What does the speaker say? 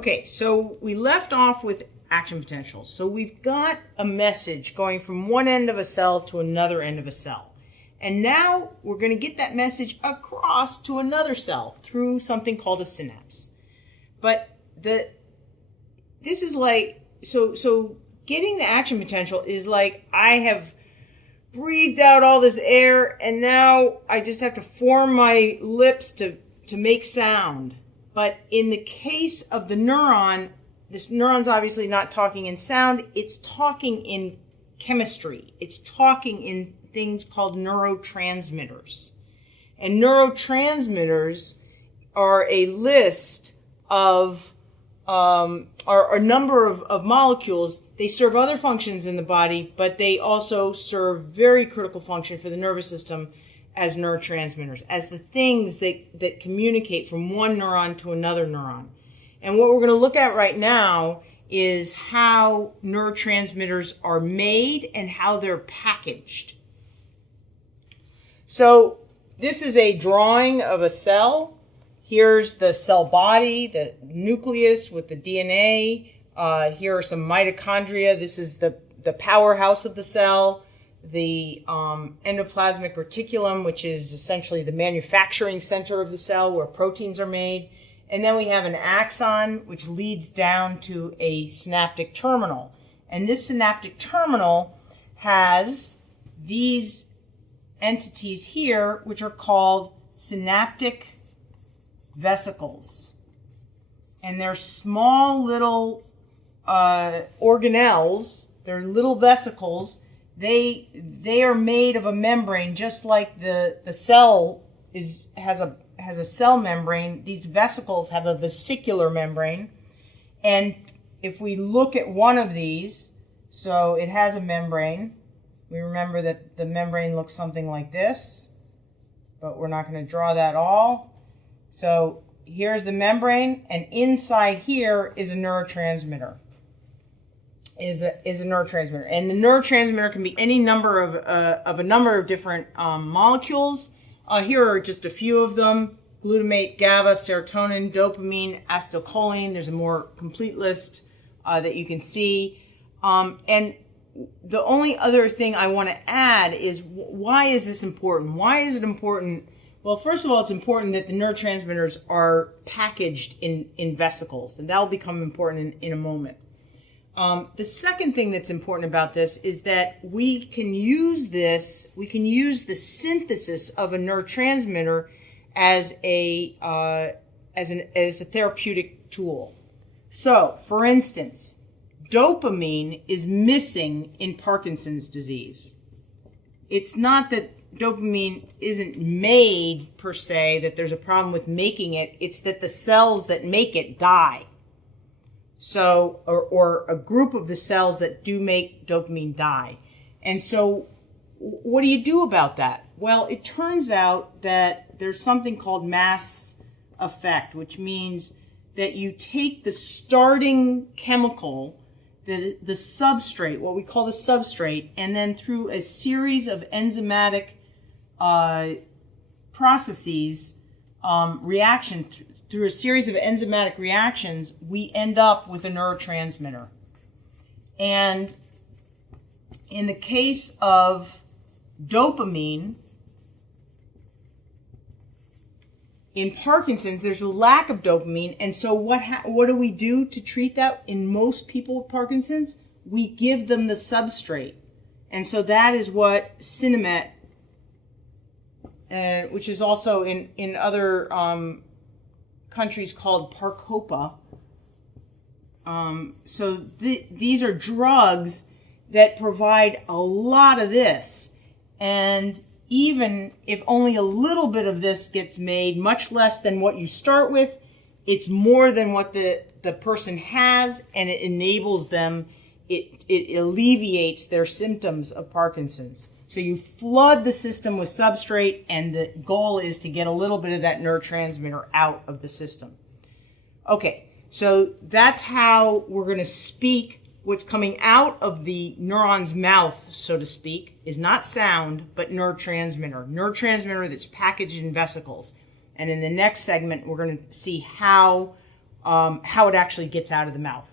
Okay, so we left off with action potentials. So we've got a message going from one end of a cell to another end of a cell. And now we're going to get that message across to another cell through something called a synapse. But this is like, so getting the action potential is like I have breathed out all this air and now I just have to form my lips to make sound. But in the case of the neuron, this neuron's obviously not talking in sound, it's talking in chemistry. It's talking in things called neurotransmitters. And neurotransmitters are a list of, are a number of molecules. They serve other functions in the body, but they also serve very critical function for the nervous system as neurotransmitters, as the things that communicate from one neuron to another neuron. And what we're going to look at right now is how neurotransmitters are made and how they're packaged. So this is a drawing of a cell. Here's the cell body, the nucleus with the DNA. Here are some mitochondria. This is the powerhouse of the cell. The endoplasmic reticulum, which is essentially the manufacturing center of the cell where proteins are made. And then we have an axon, which leads down to a synaptic terminal. And this synaptic terminal has these entities here, which are called synaptic vesicles. And they're small little organelles. They're little vesicles. They are made of a membrane, just like the cell has a cell membrane. These vesicles have a vesicular membrane. And if we look at one of these, so it has a membrane. We remember that the membrane looks something like this, but we're not going to draw that all. So here's the membrane, and inside here is a neurotransmitter. Is a neurotransmitter, and the neurotransmitter can be any number of a number of different molecules. Here are just a few of them: glutamate, GABA, serotonin, dopamine, acetylcholine. There's a more complete list that you can see. And the only other thing I want to add is why is this important? Why is it important? Well, first of all, it's important that the neurotransmitters are packaged in vesicles, and that will become important in a moment. The second thing that's important about this is that we can use the synthesis of a neurotransmitter as a therapeutic tool. So, for instance, dopamine is missing in Parkinson's disease. It's not that dopamine isn't made per se, that there's a problem with making it, it's that the cells that make it die. So, or a group of the cells that do make dopamine die. And so, what do you do about that? Well, it turns out that there's something called mass effect, which means that you take the starting chemical, the substrate, what we call the substrate, and then through a series of enzymatic processes, through a series of enzymatic reactions, we end up with a neurotransmitter. And in the case of dopamine, in Parkinson's, there's a lack of dopamine, and so what do we do to treat that in most people with Parkinson's? We give them the substrate. And so that is what Sinemet, which is also in other countries called Parcopa. So these are drugs that provide a lot of this. And even if only a little bit of this gets made, much less than what you start with, it's more than what the person has, and it enables them, it alleviates their symptoms of Parkinson's. So you flood the system with substrate, and the goal is to get a little bit of that neurotransmitter out of the system. Okay, so that's how we're going to speak. What's coming out of the neuron's mouth, so to speak, is not sound, but neurotransmitter. Neurotransmitter that's packaged in vesicles. And in the next segment, we're going to see how how it actually gets out of the mouth.